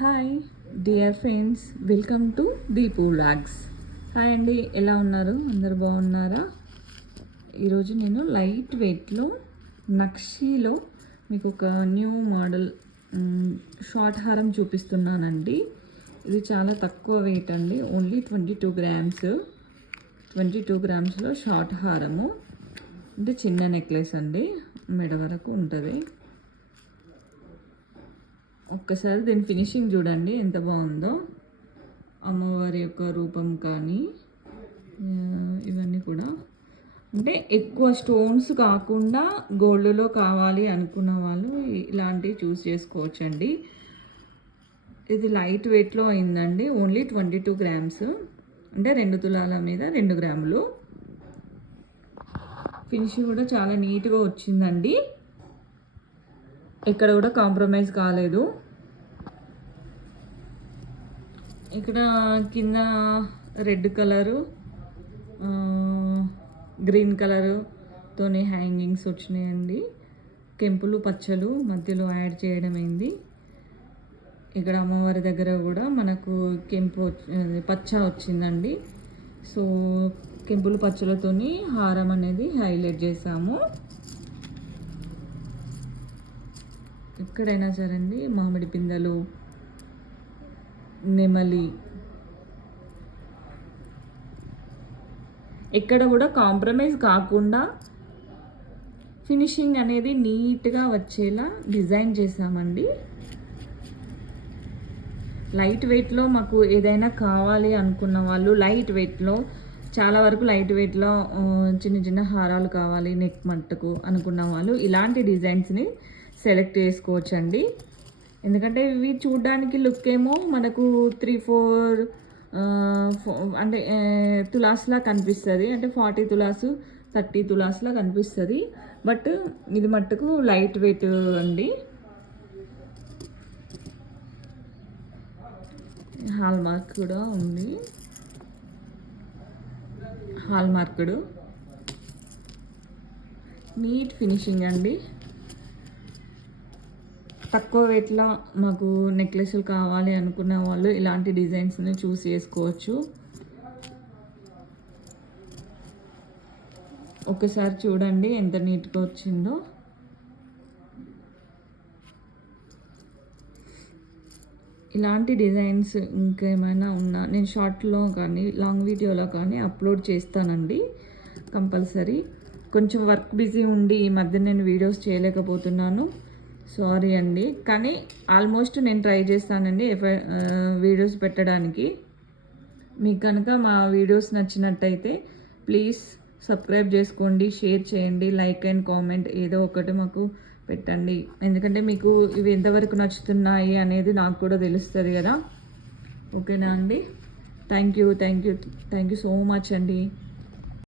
Hi dear friends, welcome to Deepu vlogs. Hi అండి, ఎలా ఉన్నారు? అందరు బాగున్నారా? ఈరోజు నేను లైట్ వెయిట్లో నక్షీలో మీకు ఒక న్యూ మోడల్ షార్ట్ హారం చూపిస్తున్నానండి. ఇది చాలా తక్కువ వెయిట్ అండి, ఓన్లీ 22 గ్రామ్స్. 22 గ్రామ్స్లో షార్ట్ హారము అంటే చిన్న నెక్లెస్ అండి, మెడ వరకు ఉంటుంది. ఒక్కసారి దీని ఫినిషింగ్ చూడండి ఎంత బాగుందో. అమ్మవారి యొక్క రూపం కానీ ఇవన్నీ కూడా అంటే ఎక్కువ స్టోన్స్ కాకుండా గోల్డ్లో కావాలి అనుకున్న వాళ్ళు ఇలాంటివి చూస్ చేసుకోవచ్చండి. ఇది లైట్ వెయిట్లో అయిందండి, ఓన్లీ 22 గ్రామ్స్ అంటే 2 తులాల మీద 2 గ్రాములు. ఫినిషింగ్ కూడా చాలా నీట్గా వచ్చిందండి, ఎక్కడ కూడా కాంప్రమైజ్ కాలేదు. ఇక్కడ కింద రెడ్ కలరు, గ్రీన్ కలరుతోనే హ్యాంగింగ్స్ వచ్చినాయండి. కెంపులు పచ్చలు మధ్యలో యాడ్ చేయడం అయింది. ఇక్కడ అమ్మవారి దగ్గర కూడా మనకు కెంపు పచ్చ వచ్చిందండి. సో కెంపులు పచ్చలతోని హారం అనేది హైలైట్ చేసాము. ఎక్కడైనా సరే అండి, మామిడి పిందెలు, నెమలి, ఎక్కడ కూడా కాంప్రమైజ్ కాకుండా ఫినిషింగ్ అనేది నీట్గా వచ్చేలా డిజైన్ చేసామండి. లైట్ వెయిట్లో మాకు ఏదైనా కావాలి అనుకున్న వాళ్ళు లైట్ వెయిట్లో, చాలా వరకు లైట్ వెయిట్లో చిన్న చిన్న హారాలు కావాలి నెక్ మట్టుకు అనుకున్న వాళ్ళు ఇలాంటి డిజైన్స్ని సెలెక్ట్ చేసుకోవచ్చండి. ఎందుకంటే ఇవి చూడడానికి లుక్ ఏమో మనకు 3-4 అంటే తులాస్లా కనిపిస్తుంది, అంటే 40 తులాసు 30 తులాస్లా కనిపిస్తుంది. బట్ ఇది మట్టుకు లైట్ వెయిట్ అండి. హాల్ మార్క్ కూడా ఉంది, హాల్ మార్కుడు నీట్ ఫినిషింగ్ అండి. తక్కువ వెయిట్లో మాకు నెక్లెస్లు కావాలి అనుకున్న వాళ్ళు ఇలాంటి డిజైన్స్ని చూస్ చేసుకోవచ్చు. ఒకసారి చూడండి ఎంత నీట్గా వచ్చిందో. ఇలాంటి డిజైన్స్ ఇంకేమైనా ఉన్నా నేను షార్ట్లో కానీ లాంగ్ వీడియోలో కానీ అప్లోడ్ చేస్తానండి కంపల్సరీ. కొంచెం వర్క్ బిజీ ఉండి ఈ మధ్య నేను వీడియోస్ చేయలేకపోతున్నాను, సారీ అండి. కానీ ఆల్మోస్ట్ నేను ట్రై చేస్తానండి వీడియోస్ పెట్టడానికి. మీకు కనుక మా వీడియోస్ నచ్చినట్టయితే ప్లీజ్ సబ్స్క్రైబ్ చేసుకోండి, షేర్ చేయండి, లైక్ అండ్ కామెంట్ ఏదో ఒకటి మాకు పెట్టండి. ఎందుకంటే మీకు ఇవి ఎంతవరకు నచ్చుతున్నాయి అనేది నాకు కూడా తెలుస్తుంది కదా. ఓకేనా అండి? థ్యాంక్ యూ సో మచ్ అండి.